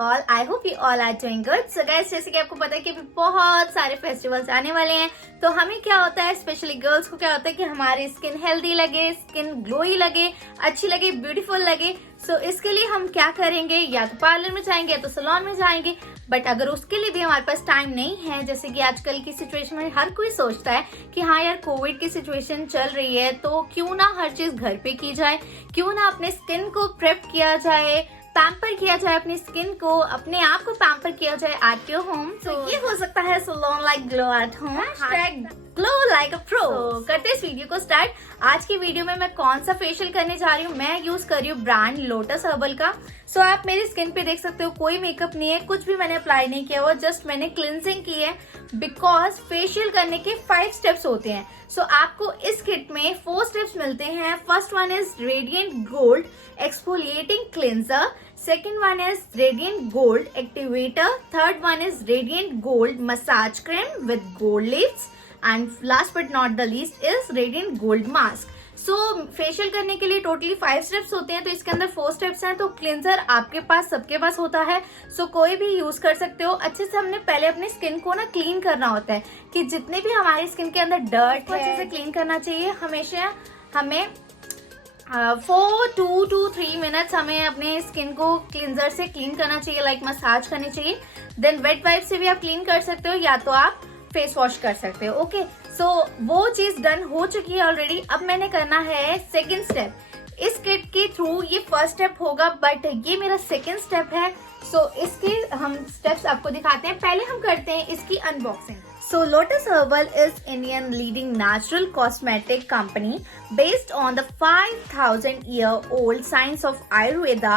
all. I hope you all are doing good. So guys, जैसे कि आपको पता है कि अभी बहुत सारे फेस्टिवल्स आने वाले हैं, तो हमें क्या होता है, स्पेशली गर्ल्स को क्या होता है कि हमारी स्किन हेल्दी लगे, स्किन ग्लोई लगे, अच्छी लगे, ब्यूटीफुल लगे. सो इसके लिए हम क्या करेंगे, या तो पार्लर में जाएंगे या तो सैलून में जाएंगे. बट अगर उसके लिए भी हमारे पास टाइम नहीं है, जैसे कि आजकल की सिचुएशन में हर कोई सोचता है कि हाँ यार कोविड की सिचुएशन चल रही है, तो क्यों ना हर चीज घर पे की जाए, क्यों ना अपने स्किन को प्रेप किया जाए, पैम्पर किया जाए अपनी स्किन को, अपने आप को पैम्पर किया जाए एट योर होम. तो ये हो सकता है salon like glow at home, glow like a pro. करते हैं इस वीडियो को स्टार्ट. आज की वीडियो में मैं कौन सा फेशियल करने जा रही हूँ, मैं यूज कर रही हूँ ब्रांड लोटस हर्बल का. सो आप मेरी स्किन पे देख सकते हो कोई मेकअप नहीं है, कुछ भी मैंने अप्लाई नहीं किया हुआ, जस्ट मैंने क्लिनजिंग की है. बिकॉज फेशियल करने के 5 स्टेप्स होते हैं. सो आपको इस किट में 4 स्टेप्स मिलते हैं. First one is radiant gold exfoliating cleanser, second one is radiant gold activator, third one is radiant gold massage cream with gold leaves, and last but not the least is radiant gold mask. So facial करने के लिए totally 5 steps होते हैं, तो इसके अंदर 4 steps हैं. तो क्लिंजर आपके पास सबके पास होता है, सो कोई भी यूज कर सकते हो. अच्छे से हमने पहले अपनी स्किन को ना क्लीन करना होता है कि जितने भी हमारी स्किन के अंदर डर्ट है, अच्छे से क्लीन करना चाहिए. हमेशा हमें 4 to 3 मिनट्स हमें अपने स्किन को क्लिंजर से क्लीन करना चाहिए, लाइक मसाज करनी चाहिए. देन वेट वाइप से भी आप क्लीन कर सकते हो, या तो आप फेस वॉश कर सकते हो. ओके, सो वो चीज डन हो चुकी है ऑलरेडी. अब मैंने करना है सेकेंड स्टेप. इस किट के थ्रू ये फर्स्ट स्टेप होगा, बट ये मेरा सेकेंड स्टेप है. सो इसके हम स्टेप्स आपको दिखाते हैं. पहले हम करते हैं इसकी unboxing. So Lotus Herbal is Indian leading natural cosmetic company based on the 5,000-year-old science of Ayurveda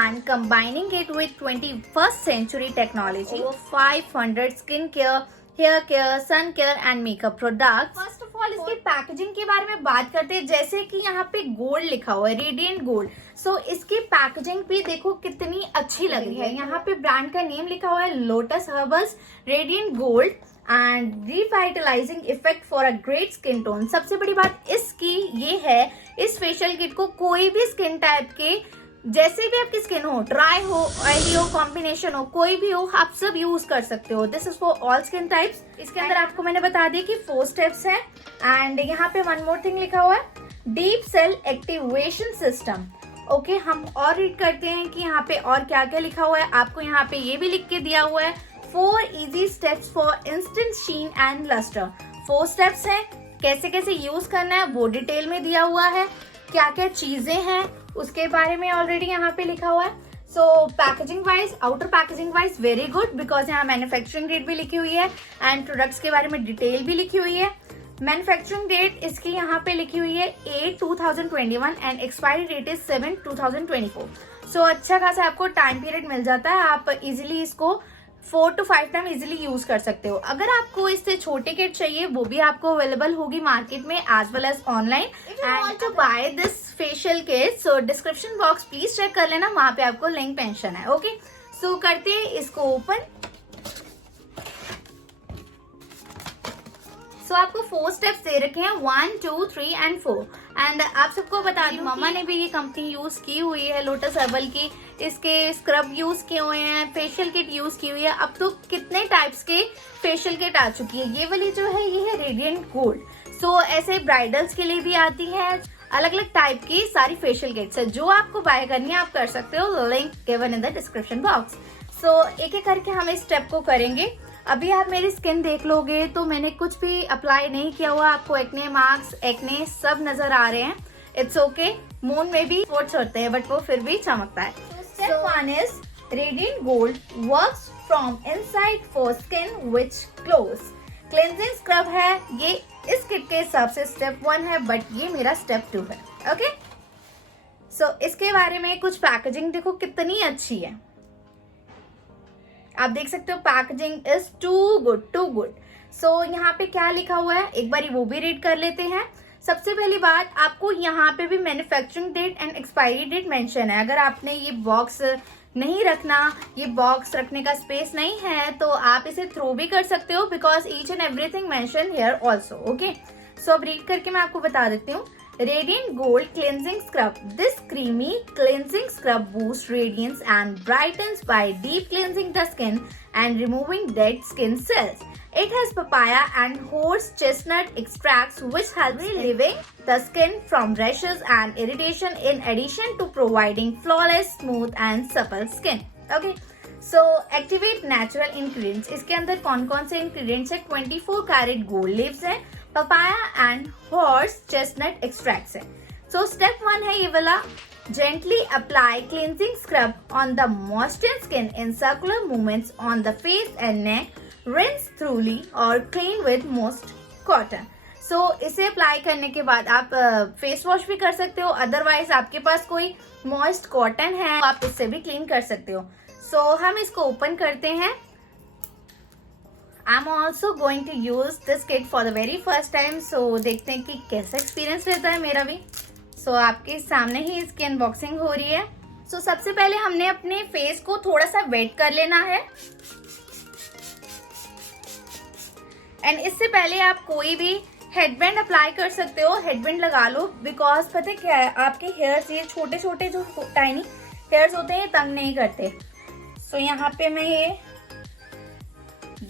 and combining it with 21st century technology. Over 500 skincare, hair care, sun care and makeup products. First of all, इसके packaging के बारे में बात करते हैं. जैसे कि यहाँ पे गोल्ड लिखा हुआ है, रेडिएंट गोल्ड. सो इसकी पैकेजिंग भी देखो कितनी अच्छी लग रही है. यहाँ पे ब्रांड का नेम लिखा हुआ है Lotus Herbals radiant gold and revitalising effect for a great skin tone. सबसे बड़ी बात इसकी ये है, इस फेशियल किट को कोई भी स्किन टाइप के, जैसे भी आपकी स्किन हो, ड्राई हो, ऑयली हो, कॉम्बिनेशन हो, कोई भी हो, आप सब यूज कर सकते हो. This is for all skin types. इसके अंदर आपको मैंने बता दिया कि 4 स्टेप्स हैं. एंड यहाँ पे वन मोर थिंग लिखा हुआ है, deep cell activation system. Okay, हम और रीड करते हैं कि यहाँ पे और क्या क्या लिखा हुआ है. आपको यहाँ पे ये भी लिख के दिया हुआ है, 4 easy steps for instant sheen and luster. 4 steps हैं, कैसे कैसे यूज करना है वो डिटेल में दिया हुआ है. क्या क्या चीजें हैं उसके बारे में ऑलरेडी यहाँ पे लिखा हुआ है. So packaging wise, outer packaging wise very good, because यहाँ मैन्युफैक्चरिंग डेट भी लिखी हुई है एंड प्रोडक्ट्स के बारे में डिटेल भी लिखी हुई है. मैन्युफैक्चरिंग डेट इसकी यहाँ पे लिखी हुई है 8/2021 एंड एक्सपायरी डेट इज 7/2024. सो अच्छा खासा आपको टाइम पीरियड मिल जाता है. आप इजिली इसको 4 to 5 टाइम इजिली यूज कर सकते हो. अगर आपको इससे छोटे किट चाहिए, वो भी आपको अवेलेबल होगी मार्केट में as well as online. And to buy this facial kit, so description box please check कर लेना, वहां पे आपको लिंक मेंशन है. ओके, सो करते हैं इसको ओपन. सो आपको 4 स्टेप्स दे रखे हैं, 1, 2, 3 एंड 4. एंड आप सबको बता दूं, मम्मा ने भी ये कंपनी यूज की हुई है लोटस हर्बल की. इसके स्क्रब यूज किए हुए हैं, फेशियल किट यूज की हुई है. अब तो कितने टाइप्स के फेशियल किट आ चुकी है. ये वाली जो है, ये है रेडिएंट गोल्ड. सो ऐसे ब्राइडल्स के लिए भी आती है. अलग अलग टाइप की सारी फेशियल किट्स है. जो आपको बाय करनी है आप कर सकते हो, link given in the description box. So एक एक करके हम इस स्टेप को करेंगे. अभी आप मेरी स्किन देख लोगे तो मैंने कुछ भी अप्लाई नहीं किया हुआ. आपको एक्ने मार्क्स, एक्ने सब नजर आ रहे हैं. इट्स ओके, मून में भी स्पॉट्स होते हैं बट वो फिर भी चमकता है. Step 1 is radiant gold works from inside for skin which glows. Cleansing scrub है. ये इस किट के हिसाब से स्टेप 1 है, बट ये मेरा स्टेप 2 है. ओके, सो इसके बारे में कुछ पैकेजिंग देखो कितनी अच्छी है. आप देख सकते हो पैकेजिंग इज टू गुड. सो यहाँ पे क्या लिखा हुआ है, एक बार वो भी रीड कर लेते हैं. सबसे पहली बात, आपको यहाँ पे भी manufacturing date and expiry date mention है. अगर आपने ये बॉक्स नहीं रखना, ये बॉक्स रखने का स्पेस नहीं है, तो आप इसे थ्रो भी कर सकते हो, because each and everything mention here also. Okay, so अब रीड करके मैं आपको बता देती हूँ. Radiant Gold Cleansing Scrub. This creamy cleansing scrub boosts radiance and brightens by deep cleansing the skin and removing dead skin cells. It has papaya and horse chestnut extracts which help relieving the skin from rashes and irritation in addition to providing flawless, smooth and supple skin. Okay. So activate natural ingredients. इसके अंदर कौन कौन से ingredients है? 24 carat gold leaves है, papaya and horse chestnut extracts है. So step 1 है ये वाला. Gently apply cleansing scrub on the moistened skin in circular movements on the face and neck. Rinse thoroughly or clean with moist cotton. So इसे apply करने के बाद आप face wash भी कर सकते हो, अदरवाइज आपके पास कोई मॉइस्ट कॉटन है आप इससे भी क्लीन कर सकते हो. सो हम इसको ओपन करते हैं. I am also going to use this kit for the very first time. So देखते हैं कि कैसा एक्सपीरियंस रहता है मेरा भी. सो आपके सामने ही इसकी अनबॉक्सिंग हो रही है. सो सबसे पहले हमने अपने फेस को थोड़ा सा वेट कर लेना है. एंड इससे पहले आप कोई भी हेडबैंड अप्लाई कर सकते हो. हेडबैंड लगा लो, बिकॉज पता है क्या है, आपके हेयर्स ये छोटे छोटे जो टाइनी हेयर्स होते हैं तंग नहीं करते. सो यहाँ पे मैं ये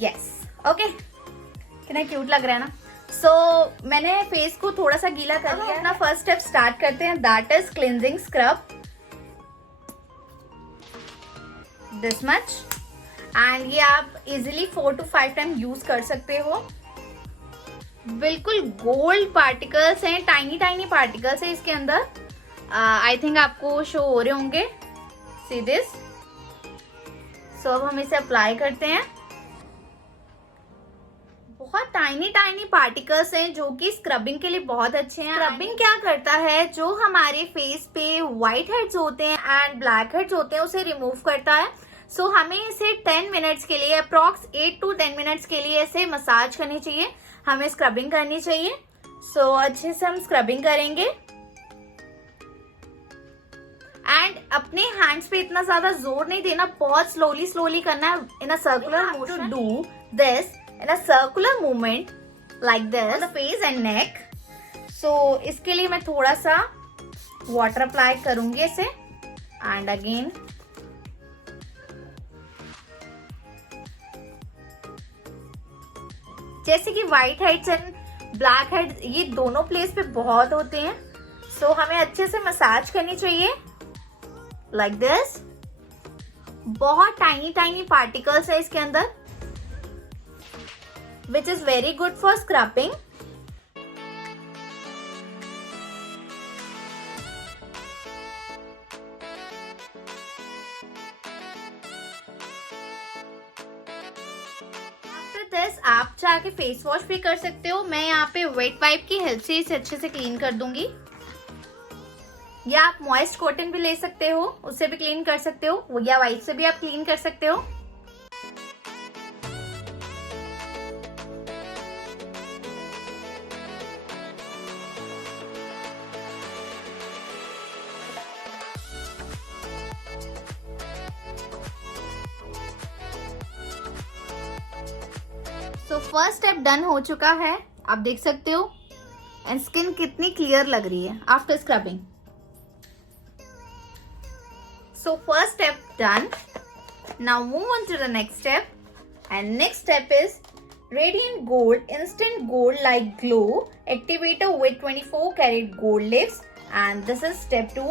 यस ओके कितना क्यूट लग रहा है ना. सो मैंने फेस को थोड़ा सा गीला कर लिया. अपना फर्स्ट स्टेप स्टार्ट करते हैं, that is cleansing scrub. This much. And ये आप इजिली 4 to 5 टाइम यूज कर सकते हो. बिल्कुल गोल्ड पार्टिकल्स हैं, टाइनी टाइनी पार्टिकल्स है इसके अंदर. आई थिंक आपको शो हो रहे होंगे. See this. सो अब हम इसे अप्लाई करते हैं. बहुत टाइनी टाइनी पार्टिकल्स हैं जो कि स्क्रबिंग के लिए बहुत अच्छे हैं. स्क्रबिंग क्या करता है, जो हमारे फेस पे व्हाइट हेड्स होते हैं एंड ब्लैक हेड्स होते हैं उसे रिमूव करता है. सो हमें इसे 10 मिनट्स के लिए, अप्रॉक्स 8 to 10 मिनट्स के लिए इसे मसाज करनी चाहिए. हमें स्क्रबिंग करनी चाहिए. सो अच्छे से हम स्क्रबिंग करेंगे. एंड अपने हैंड्स पे इतना ज्यादा जोर नहीं देना, बहुत स्लोली स्लोली करना है. In a circular motion to do this in a circular movement like this the face and neck. So इसके लिए मैं थोड़ा सा वाटर अप्लाई करूंगी इसे. एंड अगेन जैसे कि white heads and black heads ये दोनों प्लेस पे बहुत होते हैं. सो हमें अच्छे से मसाज करनी चाहिए लाइक दिस. बहुत टाइनी टाइनी पार्टिकल्स है इसके अंदर which is very good for scrubbing. आप चाह के फेस वॉश भी कर सकते हो. मैं यहाँ पे वेट वाइप की हेल्प से इसे अच्छे से क्लीन कर दूंगी. या आप मॉइस्ट कॉटन भी ले सकते हो, उससे भी क्लीन कर सकते हो, या वाइप से भी आप क्लीन कर सकते हो. सो फर्स्ट स्टेप डन हो चुका है, आप देख सकते हो. एंड स्किन कितनी क्लियर लग रही है after scrubbing. So first step done. Now move on to the next step. And next step is Radiant Gold Instant Gold Light Glow Activator with 24 karat gold leaves. And this is step 2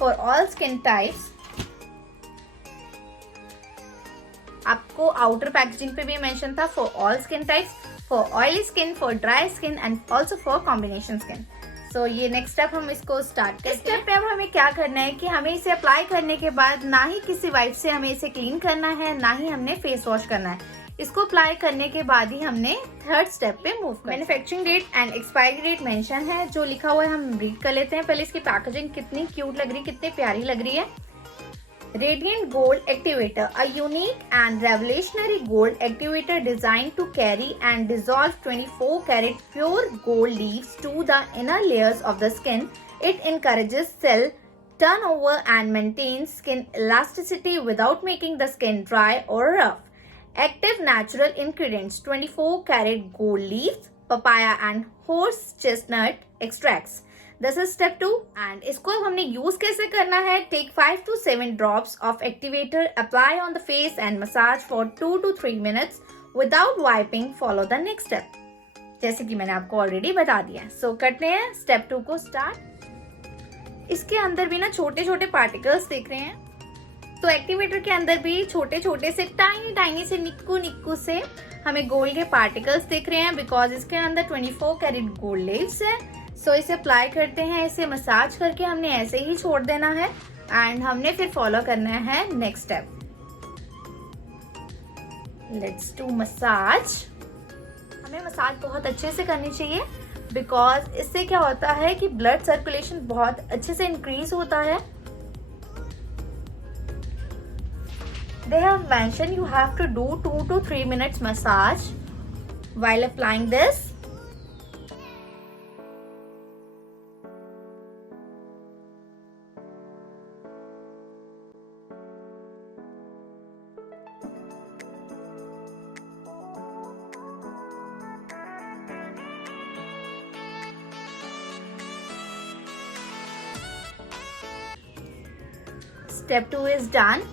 for all skin types. आपको outer packaging पे भी mention था for all skin types, for oily skin, for dry skin and also for combination skin. So ये next step हम इसको start करते हैं. Step पे अब हमें क्या करना है कि हमें इसे अप्लाई करने के बाद ना ही किसी वाइप से हमें इसे क्लीन करना है, ना ही हमने फेस वॉश करना है. इसको अप्लाई करने के बाद ही हमने थर्ड स्टेप पे मूव करना है. Manufacturing date and expiry date mention है, जो लिखा हुआ है हम रीड कर लेते हैं. पहले इसकी पैकेजिंग कितनी क्यूट लग रही है, कितनी प्यारी लग रही है. Radiant Gold Activator, a unique and revolutionary gold activator designed to carry and dissolve 24 karat pure gold leaves to the inner layers of the skin. It encourages cell turnover and maintains skin elasticity without making the skin dry or rough. Active natural ingredients: 24 karat gold leaves, papaya and horse chestnut extracts. This is step 2 and इसको हमने use कैसे करना है. Take 5 to 7 drops of activator, apply on the face and massage for 2 to 3 minutes without wiping. Follow the next step जैसे कि मैंने आपको already बता दिया. सो करते हैं स्टेप 2 को स्टार्ट. इसके अंदर भी ना छोटे छोटे पार्टिकल्स दिख रहे हैं. तो एक्टिवेटर के अंदर भी छोटे छोटे से टाइनी से निक्कू से हमें गोल्ड के पार्टिकल्स दिख रहे हैं बिकॉज इसके अंदर 24 कैरेट गोल्ड लीव्स है. सो इसे अप्लाई करते हैं. इसे मसाज करके हमने ऐसे ही छोड़ देना है एंड हमने फिर फॉलो करना है next step. Let's do massage. हमें मसाज बहुत अच्छे से करनी चाहिए बिकॉज इससे क्या होता है कि ब्लड सर्कुलेशन बहुत अच्छे से इंक्रीज होता है. They have mentioned you have to do 2 to 3 minutes massage while applying this. Step 2 is done.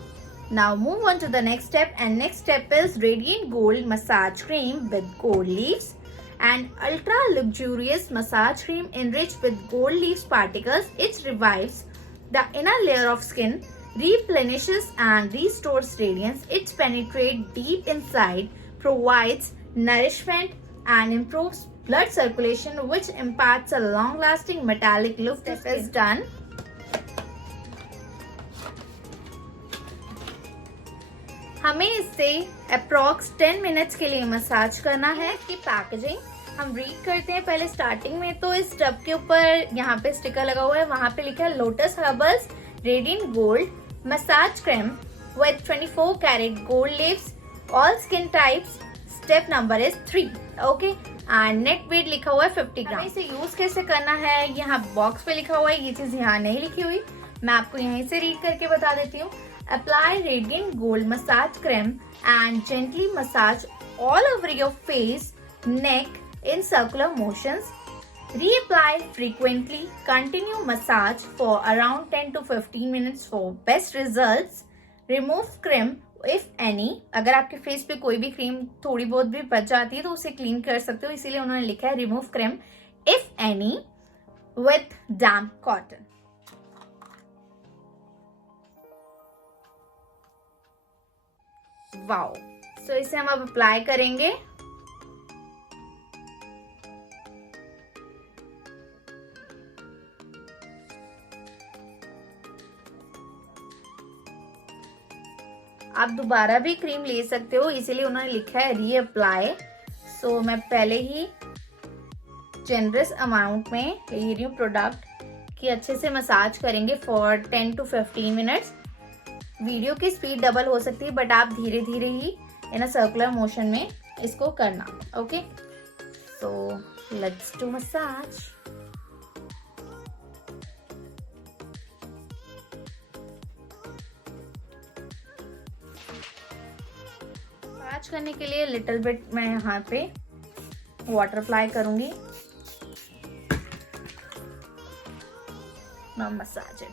Now move on to the next step, and next step is Radiant Gold Massage Cream with gold leaves and ultra luxurious massage cream enriched with gold leaves particles. It revives the inner layer of skin, replenishes and restores radiance. It penetrates deep inside, provides nourishment and improves blood circulation, which imparts a long-lasting metallic look. This is done. हमें इससे approx 10 minutes के लिए massage करना है. इसकी packaging हम read करते हैं पहले स्टार्टिंग में. तो इस टब के ऊपर यहाँ पे स्टिकर लगा हुआ है, वहां पे लिखा है Lotus Herbals radiant gold massage cream with 24 carat gold leaves, all skin types. Step number is 3. Okay and net weight लिखा हुआ है 50 ग्राम. इसे यूज कैसे करना है यहाँ बॉक्स पे लिखा हुआ है, ये चीज यहाँ नहीं लिखी हुई. मैं आपको यहीं से रीड करके बता देती हूँ. Apply Radiant Gold Massage Cream and gently massage all over your face, neck in circular motions. Reapply frequently. Continue massage for around 10 to 15 minutes for best results. Remove cream if any. अगर आपके face पे कोई भी cream थोड़ी बहुत भी बच जाती है तो उसे क्लीन कर सकते हो, इसीलिए उन्होंने लिखा है remove cream if any with damp cotton. Wow. So इसे हम अब अप्लाई करेंगे. आप दोबारा भी क्रीम ले सकते हो, इसीलिए उन्होंने लिखा है रीअप्लाई. सो मैं पहले ही जेनरस अमाउंट में ले रही हूँ प्रोडक्ट की. अच्छे से मसाज करेंगे फॉर 10 to 15 मिनट्स. वीडियो की स्पीड डबल हो सकती है बट आप धीरे धीरे ही इन अ सर्कुलर मोशन में इसको करना. Okay so let's do massage. Massage करने के लिए लिटिल बिट मैं यहाँ पे वाटर अप्लाई करूंगी. Now massage it.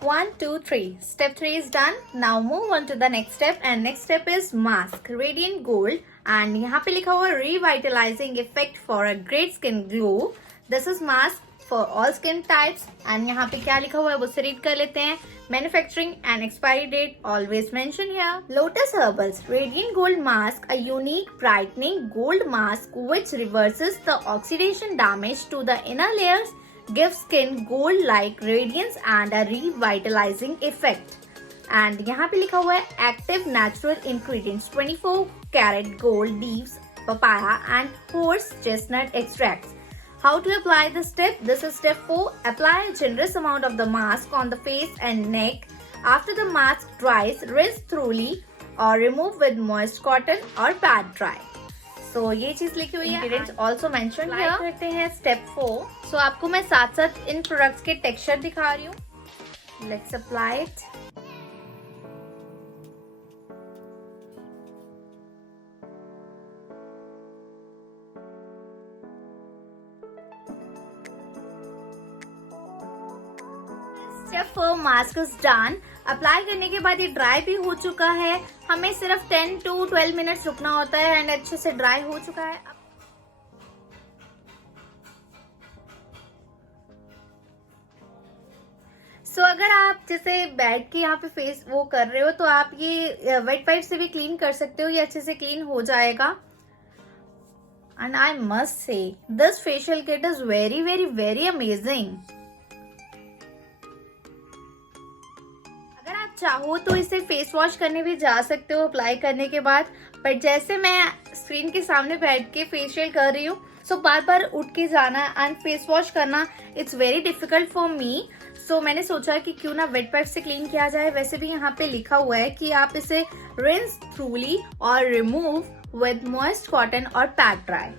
One, two, three. Step 3 is done. Now move on to the next step, and next step is mask Radiant Gold, and यहाँ पे लिखा हुआ revitalizing effect for a great skin glow. This is mask for all skin types. And यहाँ पे क्या लिखा हुआ है वो से रीड कर लेते हैं। Manufacturing and expiry date always mention here. Lotus Herbals radiant gold mask, a unique brightening gold mask which reverses the oxidation damage to the inner layers, gives skin gold-like radiance and a revitalizing effect. And यहाँ पे लिखा हुआ है active natural ingredients 24 karat gold leaves, papaya and horse chestnut extracts. How to apply this step? This is step 4. Apply a generous amount of the mask on the face and neck. After the mask dries, rinse thoroughly or remove with moist cotton or pat dry. So ये चीज लिखी हुई है। Ingredients also mentioned here. करते हैं step 4. So आपको मैं साथ साथ इन प्रोडक्ट्स के टेक्सचर दिखा रही हूँ। Let's apply it. Step 4 mask is done. Apply करने के बाद ये ड्राई भी हो चुका है। हमें सिर्फ 10 to 12 मिनट्स रुकना होता है एंड अच्छे से ड्राई हो चुका है। सो अगर आप जैसे बैठ के यहाँ पे फेस वो कर रहे हो तो आप ये वेट वाइप से भी क्लीन कर सकते हो, ये अच्छे से क्लीन हो जाएगा। And I must say this facial kit is very very very amazing. चाहो तो इसे फेस वॉश करने भी जा सकते हो अप्लाई करने के बाद, बट जैसे मैं स्क्रीन के सामने बैठ के फेशियल कर रही हूँ सो बार बार उठ के जाना एंड फेस वॉश करना it's very difficult for me. So मैंने सोचा कि क्यों ना वेट वाइप से क्लीन किया जाए। वैसे भी यहाँ पे लिखा हुआ है कि आप इसे रिंस थ्रूली और रिमूव विद मॉइस्ट कॉटन और PAT dry.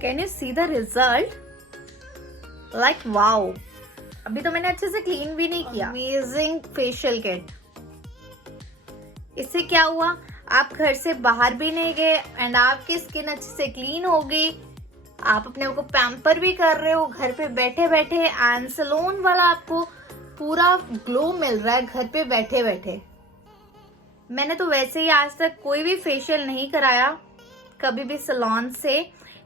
Can you see the result? Like wow. अभी तो मैंने अच्छे से क्लीन भी नहीं किया। Amazing facial kit. इससे क्या हुआ, आप घर से बाहर भी नहीं गए एंड आपकी स्किन अच्छे से क्लीन हो गई। आप अपने को पैम्पर भी कर रहे हो घर पे बैठे बैठे एंड सैलून वाला आपको पूरा ग्लो मिल रहा है घर पे बैठे बैठे। मैंने तो वैसे ही आज तक कोई भी फेशियल नहीं कराया कभी भी सैलून से।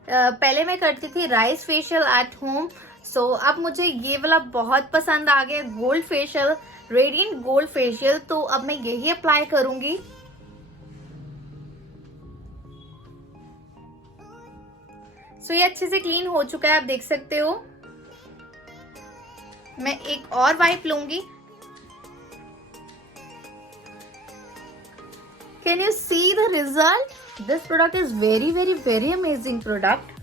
पहले मैं करती थी राइस फेशियल एट होम। सो अब मुझे ये वाला बहुत पसंद आ गया, gold facial, radiant gold facial. तो अब मैं यही अप्लाई करूंगी। सो ये अच्छे से क्लीन हो चुका है, आप देख सकते हो। मैं एक और वाइप लूंगी। Can you see the result? This product is very very very amazing product.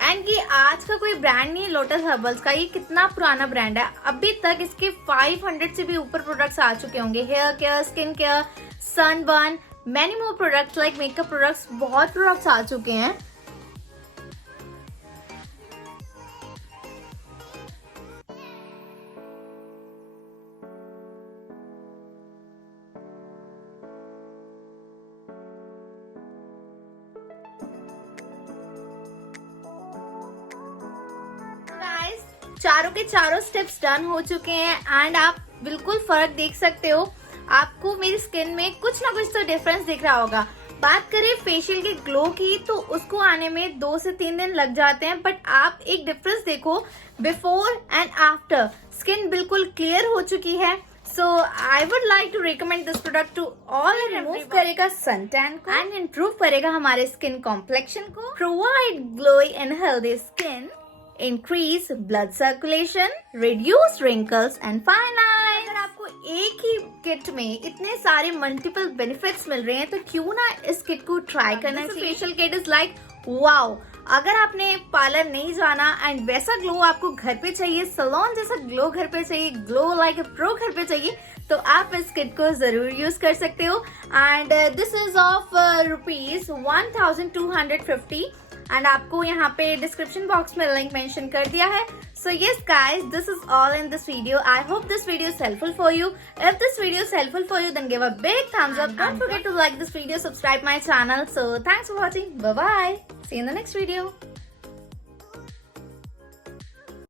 And ये आज का कोई ब्रांड नहीं है लोटस हर्बल्स का, ये कितना पुराना ब्रांड है। अभी तक इसके 500 से भी ऊपर प्रोडक्ट्स आ चुके होंगे। Hair care, skin care, sunburn, many more products like makeup products, बहुत प्रोडक्ट्स आ चुके हैं। चारों के चारों स्टेप्स डन हो चुके हैं एंड आप बिल्कुल फर्क देख सकते हो। आपको मेरी स्किन में कुछ ना कुछ तो डिफरेंस दिख रहा होगा। बात करें फेशियल के ग्लो की तो उसको आने में 2 से 3 दिन लग जाते हैं, बट आप एक डिफरेंस देखो बिफोर एंड आफ्टर। स्किन बिल्कुल क्लियर हो चुकी है। So I would like to recommend this product to all. Remove करेगा सन टैन को एंड इम्प्रूव करेगा हमारे स्किन कॉम्प्लेक्शन को, provide glowy and healthy skin, increase blood circulation, reduce wrinkles and fine lines। अगर आपको एक ही किट में इतने सारे मल्टीपल बेनिफिट्स मिल रहे हैं तो क्यों ना इस किट को ट्राई करना चाहिए। Facial kit is like wow. अगर आपने पार्लर नहीं जाना एंड वैसा ग्लो आपको घर पे चाहिए, सैलून जैसा ग्लो घर पे चाहिए, ग्लो लाइक अ प्रो घर पे चाहिए, तो आप इस किट को जरूर यूज कर सकते हो। And this is of ₹1250 and आपको यहाँ पे डिस्क्रिप्शन बॉक्स में लिंक मेंशन कर दिया है। So yes guys, this is all in this video. I hope this video is helpful for you. If this video is helpful for you then give a big thumbs up. Don't forget to like this video, subscribe my channel. So thanks for watching. Bye bye. See you in the next video.